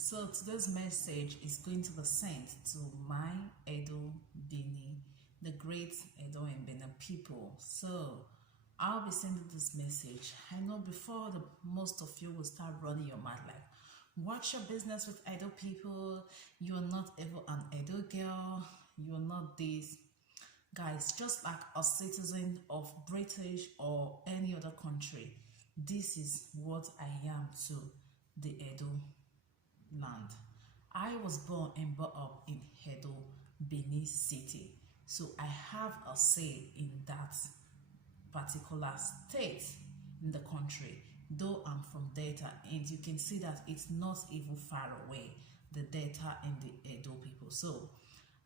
So today's message is going to be sent to my Edo Benin, the great Edo and Benin people. So I'll be sending this message. I know before most of you will start running your mouth like, watch your business with Edo people. You are not ever an Edo girl. You are not this. Guys, just like a citizen of British or any other country, this is what I am to the Edo land. I was born and brought up in Edo, Benin City. So I have a say in that particular state in the country. Though I'm from Delta, and you can see that it's not even far away, the Delta and the Edo people. So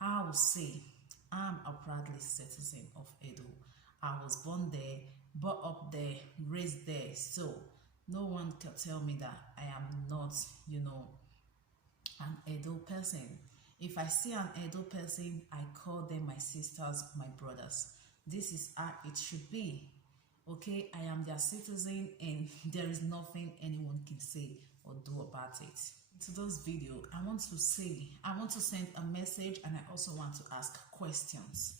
I will say I'm a proudly citizen of Edo. I was born there, brought up there, raised there. So no one can tell me that I am not, an Edo person. If I see an Edo person, I call them my sisters, my brothers. This is how it should be. Okay, I am their citizen and there is nothing anyone can say or do about it. To this video, I want to send a message, and I also want to ask questions.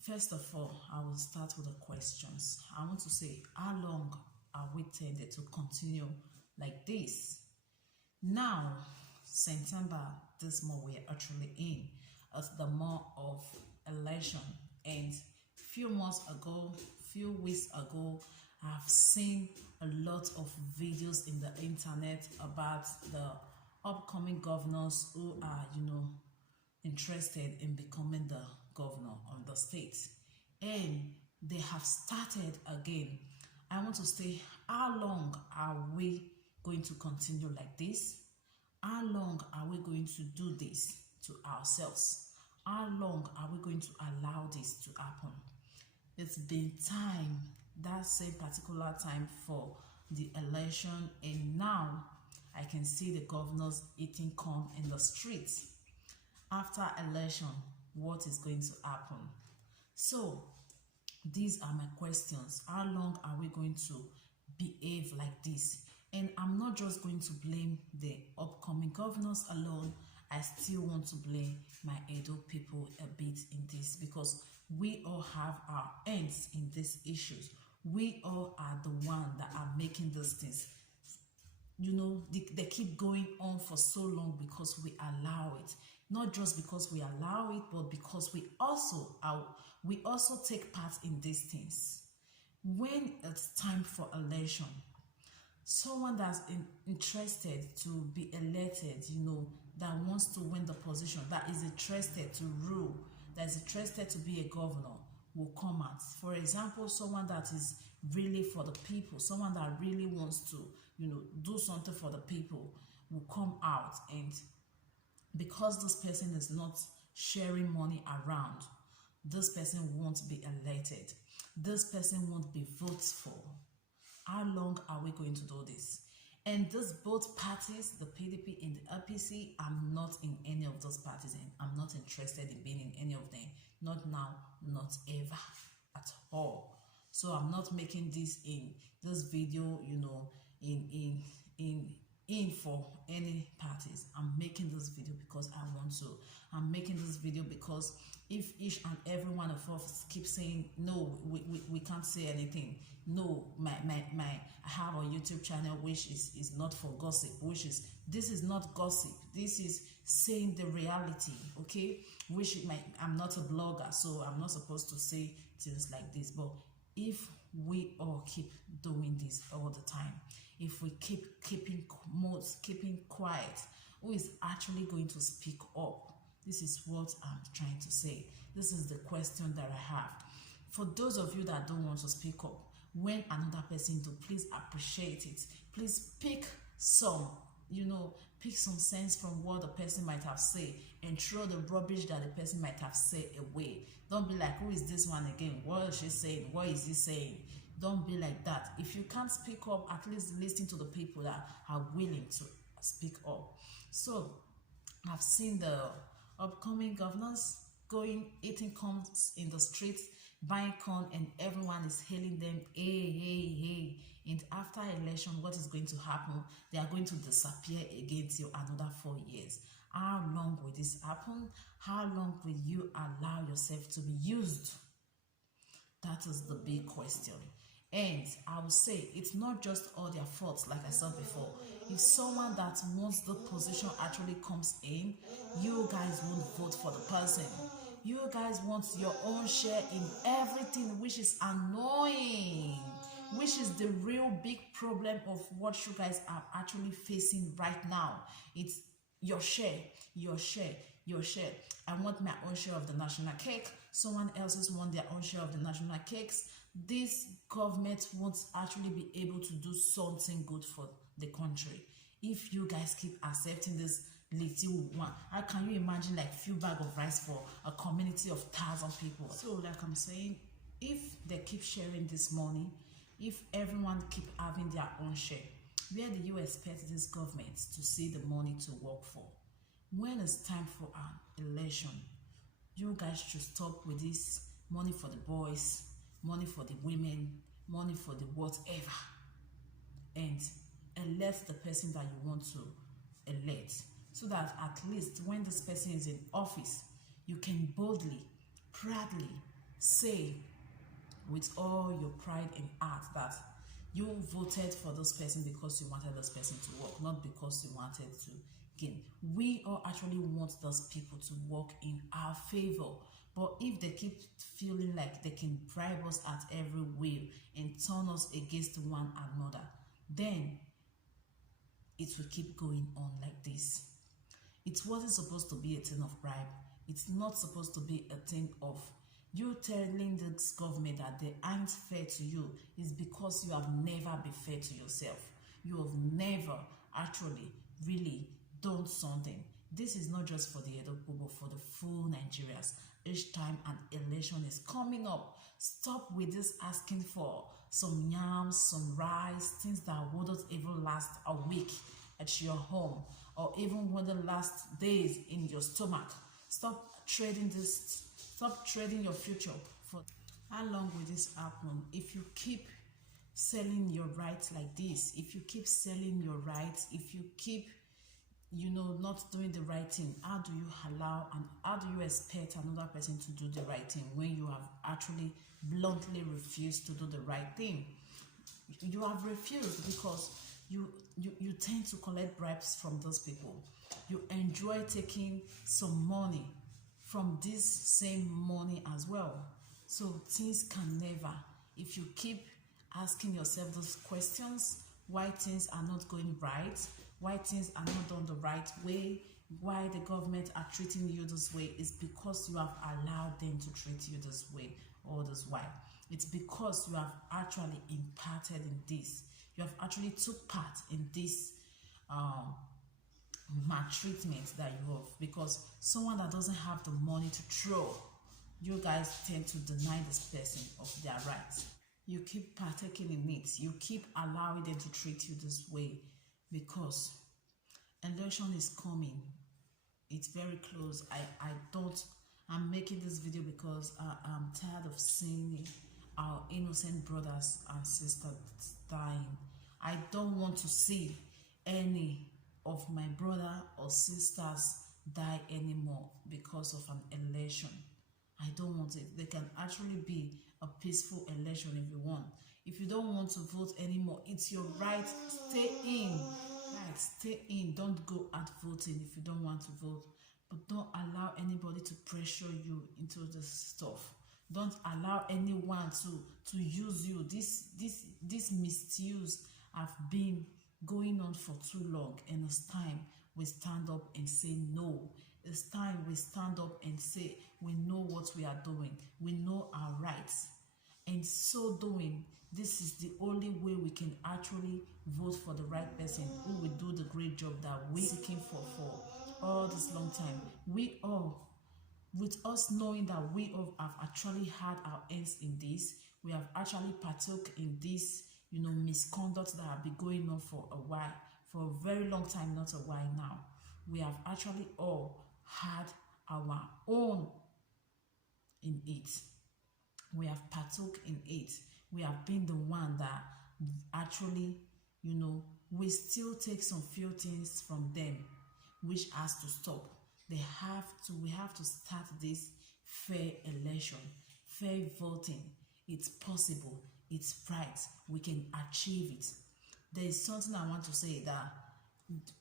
First of all, I will start with the questions. I want to say, how long are we tended to continue like this? Now, September, this month we are actually in, as the month of election, and few weeks ago, I've seen a lot of videos in the internet about the upcoming governors who are, interested in becoming the governor of the state. And they have started again. I want to say, how long are we going to continue like this? How long are we going to do this to ourselves? How long are we going to allow this to happen? It's been time, that same particular time for the election, and now I can see the governors eating corn in the streets. After election, what is going to happen? So these are my questions. How long are we going to behave like this? And I'm not just going to blame the upcoming governors alone. I still want to blame my Edo people a bit in this, because we all have our ends in these issues. We all are the ones that are making these things. They keep going on for so long because we allow it. Not just because we allow it, but because we also take part in these things. When it's time for election, someone that's interested to be elected, that wants to win the position, that is interested to rule, that is interested to be a governor, will come out. For example, someone that is really for the people, someone that really wants to, do something for the people, will come out. And because this person is not sharing money around, this person won't be elected. This person won't be voted for. How long are we going to do this? And these both parties, the PDP and the RPC, I'm not in any of those parties, and I'm not interested in being in any of them. Not now, not ever, at all. So I'm not making this in this video, in for any parties. I'm making this video because I want to. I'm making this video because if each and every one of us keep saying, no, we can't say anything. No, I have a YouTube channel which is not for gossip, this is not gossip. This is saying the reality, okay? I'm not a blogger, so I'm not supposed to say things like this. But if we all keep doing this all the time, if we keeping quiet, who is actually going to speak up? This is what I'm trying to say. This is the question that I have. For those of you that don't want to speak up, when another person do, please appreciate it. Please pick some sense from what the person might have said, and throw the rubbish that the person might have said away. Don't be like, who is this one again? What is she saying? What is he saying? Don't be like that. If you can't speak up, at least listen to the people that are willing to speak up. So I've seen the upcoming governors eating corn in the streets, buying corn, and everyone is hailing them, hey, hey, hey, And after election, what is going to happen? They are going to disappear again till another 4 years. How long will this happen? How long will you allow yourself to be used? That is the big question. And I will say it's not just all their faults, like I said before. If someone that wants the position actually comes in, you guys won't vote for the person. You guys want your own share in everything, which is annoying, which is the real big problem of what you guys are actually facing right now. It's your share, your share, your share. I want my own share of the national cake. Someone else's want their own share of the national cakes. This government won't actually be able to do something good for the country if you guys keep accepting this little one. How can you imagine like few bag of rice for a community of 1,000 people? So like I'm saying, if they keep sharing this money, if everyone keep having their own share, where do you expect this government to see the money to work for? When it's time for an election, you guys should stop with this money for the boys, money for the women, money for the whatever, and elect the person that you want to elect, so that at least when this person is in office, you can boldly, proudly say with all your pride and heart that you voted for this person because you wanted this person to work, not because you wanted to gain. We all actually want those people to work in our favor. But if they keep feeling like they can bribe us at every wheel and turn us against one another, then it will keep going on like this. It wasn't supposed to be a thing of bribe. It's not supposed to be a thing of you telling this government that they aren't fair to you. Is because you have never been fair to yourself. You have never actually really done something. This is not just for the Edo people, but for the full Nigerians. Each time an election is coming up, stop with this asking for some yams, some rice, things that wouldn't even last a week at your home, or even wouldn't last days in your stomach. Stop trading this. Stop trading your future for. How long will this happen? If you keep selling your rights like this, if you keep selling your rights, if you keep not doing the right thing, how do you allow and how do you expect another person to do the right thing when you have actually bluntly refused to do the right thing? You have refused because you tend to collect bribes from those people. You enjoy taking some money from this same money as well. So things can never, if you keep asking yourself those questions, why things are not going right, why things are not done the right way, why the government are treating you this way, is because you have allowed them to treat you this way or this way. It's because you have actually imparted in this. You have actually took part in this maltreatment that you have. Because someone that doesn't have the money to throw, you guys tend to deny this person of their rights. You keep partaking in it. You keep allowing them to treat you this way because election is coming. It's very close. I'm making this video because I'm tired of seeing our innocent brothers and sisters dying. I don't want to see any of my brother or sisters die anymore because of an election. I don't want it. There can actually be a peaceful election if you want. If you don't want to vote anymore, it's your right. Stay in. Right, stay in. Don't go out voting if you don't want to vote. But don't allow anybody to pressure you into this stuff. Don't allow anyone to use you. This misuse have been going on for too long, and it's time we stand up and say no. It's time we stand up and say we know what we are doing. We know our rights. And so doing, this is the only way we can actually vote for the right person who will do the great job that we're seeking for all this long time. We all, with us knowing that we all have actually had our hands in this, we have actually partook in this, misconduct that have been going on for a while, for a very long time, not a while now. We have actually all had our own in it. We have partook in it. We have been the one that actually, we still take some few things from them, which has to stop. We have to start this fair election, fair voting. It's possible, it's right, we can achieve it. There is something I want to say, that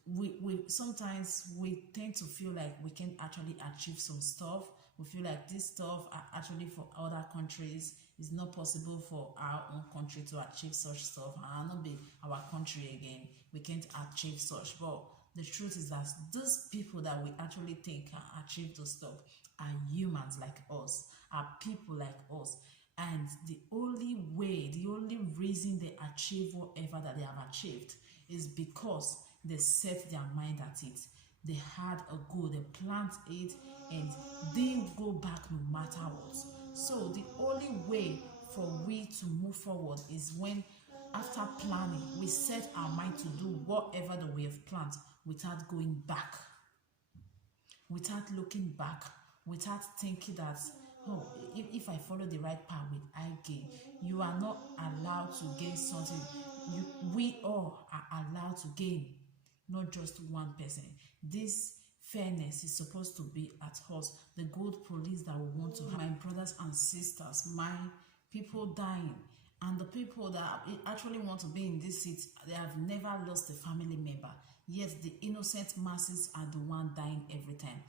we sometimes we tend to feel like we can actually achieve some stuff. We feel like this stuff are actually for other countries. It's not possible for our own country to achieve such stuff, and not be our country again. We can't achieve such. But the truth is that those people that we actually think can achieve those stuff are humans like us, are people like us. And the only way, the only reason they achieve whatever that they have achieved is because they set their mind at it. They had a goal, they planned it, and they go back no matter what. So the only way for we to move forward is when, after planning, we set our mind to do whatever that we have planned without going back, without looking back, without thinking that, oh, if I follow the right path, will I gain? You are not allowed to gain something. We all are allowed to gain, not just one person. This fairness is supposed to be at us, the good police that we want to have. My brothers and sisters, my people dying, and the people that actually want to be in this seat, they have never lost a family member, yet the innocent masses are the one dying every time.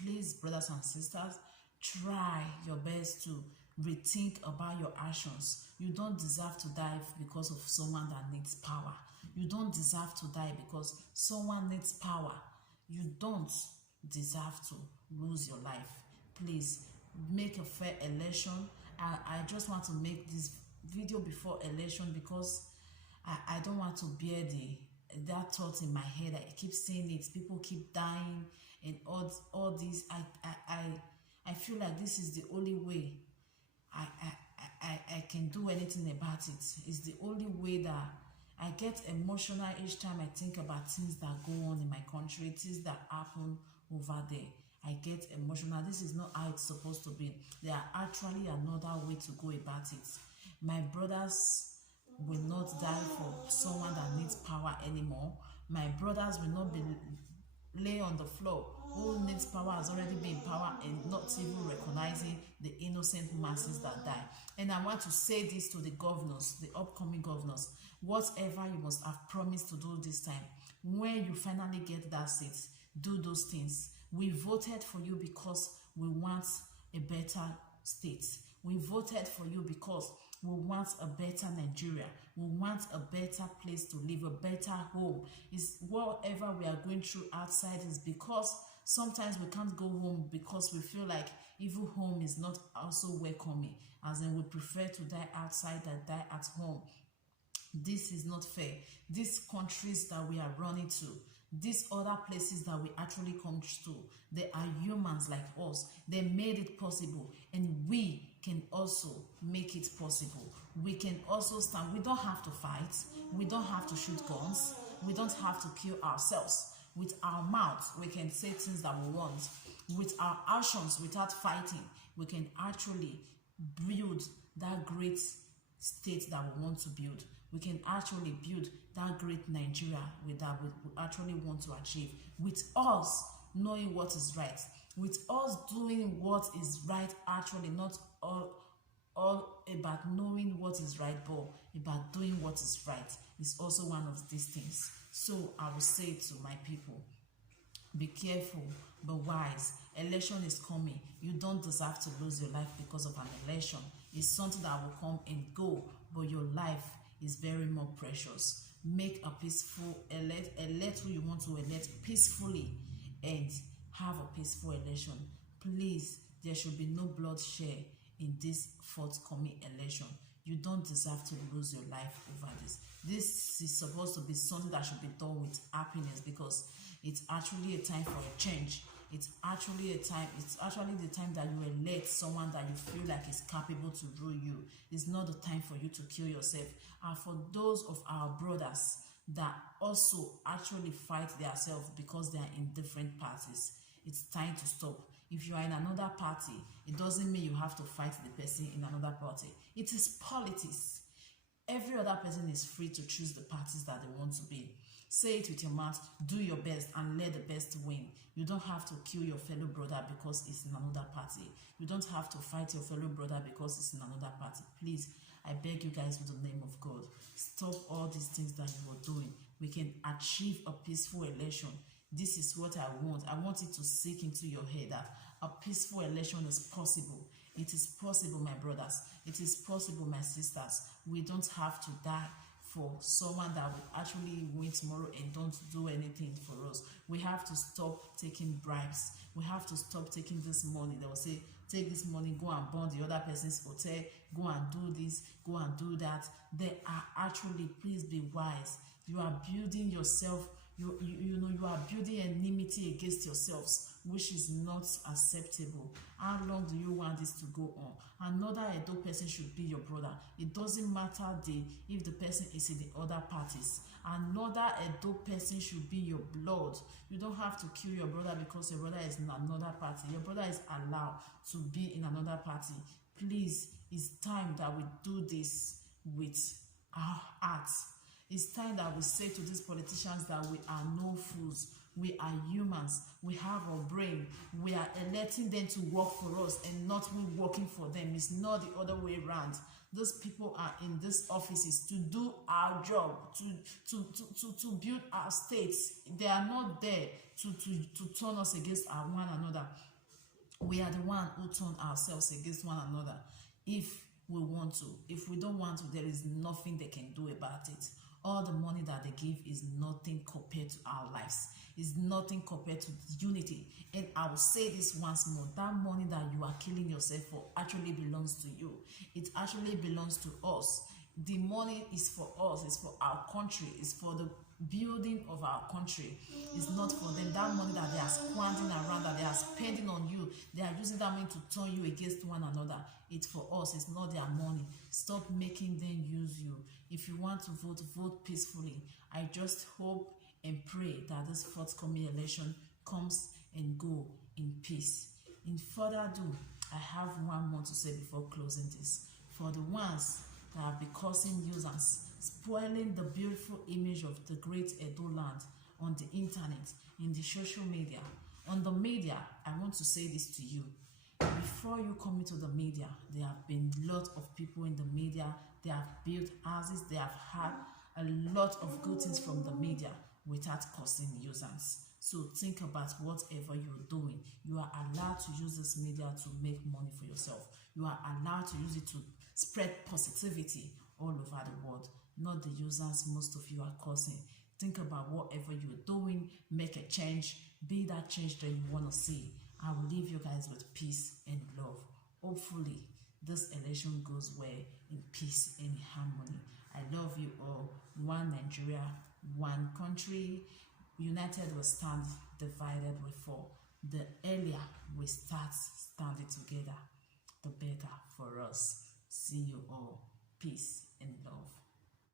Please, brothers and sisters, try your best to rethink about your actions. You don't deserve to die because of someone that needs power. You don't deserve to die because someone needs power. You don't deserve to lose your life. Please make a fair election. I just want to make this video before election because I don't want to bear that thought in my head. I keep saying it. People keep dying and all this. I feel like this is the only way I can do anything about it. It's the only way that I get emotional each time I think about things that go on in my country, things that happen over there. I get emotional. This is not how it's supposed to be. There are actually another way to go about it. My brothers will not die for someone that needs power anymore. My brothers will not be lay on the floor. Who needs power has already been in power and not even recognizing the innocent masses that die. And I want to say this to the governors, the upcoming governors. Whatever you must have promised to do this time, when you finally get that seat, do those things. We voted for you because we want a better state. We voted for you because we want a better Nigeria. We want a better place to live, a better home. Is whatever we are going through outside is because sometimes we can't go home because we feel like even home is not also welcoming. As in, we prefer to die outside than die at home. This is not fair. These countries that we are running to, these other places that we actually come to, they are humans like us. They made it possible, and we can also make it possible. We can also stand. We don't have to fight. We don't have to shoot guns. We don't have to kill ourselves. With our mouth, we can say things that we want. With our actions, without fighting, we can actually build that great state that we want to build. We can actually build that great Nigeria that we actually want to achieve. With us knowing what is right. With us doing what is right, actually not all about knowing what is right, but about doing what is right is also one of these things. So I will say to my people, be careful, be wise. Election is coming. You don't deserve to lose your life because of an election. It's something that will come and go, but your life is very more precious. Make a peaceful elect who you want to elect peacefully, and have a peaceful election. Please, there should be no bloodshed in this forthcoming election. You don't deserve to lose your life over this. This is supposed to be something that should be done with happiness, because it's actually a time for a change. It's actually the time that you elect someone that you feel like is capable to rule you. It's not the time for you to kill yourself. And for those of our brothers that also actually fight themselves because they are in different parties, it's time to stop. If you are in another party, it doesn't mean you have to fight the person in another party. It is politics. Every other person is free to choose the parties that they want to be. Say it with your mouth, do your best, and let the best win. You don't have to kill your fellow brother because it's in another party. You don't have to fight your fellow brother because it's in another party. Please, I beg you guys, with the name of God, stop all these things that you are doing. We can achieve a peaceful election. This is what I want. I want it to sink into your head that a peaceful election is possible. It is possible, my brothers. It is possible, my sisters. We don't have to die for someone that will actually win tomorrow and don't do anything for us. We have to stop taking bribes. We have to stop taking this money. They will say, take this money, go and burn the other person's hotel, go and do this, go and do that. They are actually, please be wise. You are building yourself, you are building enmity against yourselves, which is not acceptable. How long do you want this to go on? Another Edo person should be your brother. It doesn't matter if the person is in the other parties. Another Edo person should be your blood. You don't have to kill your brother because your brother is in another party. Your brother is allowed to be in another party. Please, it's time that we do this with our hearts. It's time that we say to these politicians that we are no fools. We are humans. We have a brain. We are letting them to work for us and not we working for them. It's not the other way around. Those people are in these offices to do our job, to build our states. They are not there to turn us against one another. We are the one who turn ourselves against one another. If we want to. If we don't want to, there is nothing they can do about it. All the money that they give is nothing compared to our lives. It's nothing compared to unity. And I will say this once more. That money that you are killing yourself for actually belongs to you. It actually belongs to us. The money is for us. It's for our country. It's for the building of our country. It's not for them. That money that they are squandering around, that they are spending on you, they are using that money to turn you against one another. It's for us. It's not their money. Stop making them use you. If you want to vote, vote peacefully. I just hope and pray that this forthcoming election comes and go in peace. In further ado, I have one more to say before closing this. For the ones that have been causing nuisance, spoiling the beautiful image of the great Edo land on the internet, in the social media, on the media, I want to say this to you. Before you come into the media, there have been a lot of people in the media. They have built houses. They have had a lot of good things from the media without causing nuisance. So think about whatever you're doing. You are allowed to use this media to make money for yourself. You are allowed to use it to spread positivity all over the world, not the nuisance most of you are causing. Think about whatever you're doing. Make a change. Be that change that you want to see. I will leave you guys with peace and love. Hopefully, this election goes well in peace and harmony. I love you all. One Nigeria, one country. United will stand, divided we fall. The earlier we start standing together, the better for us. See you all. Peace and love.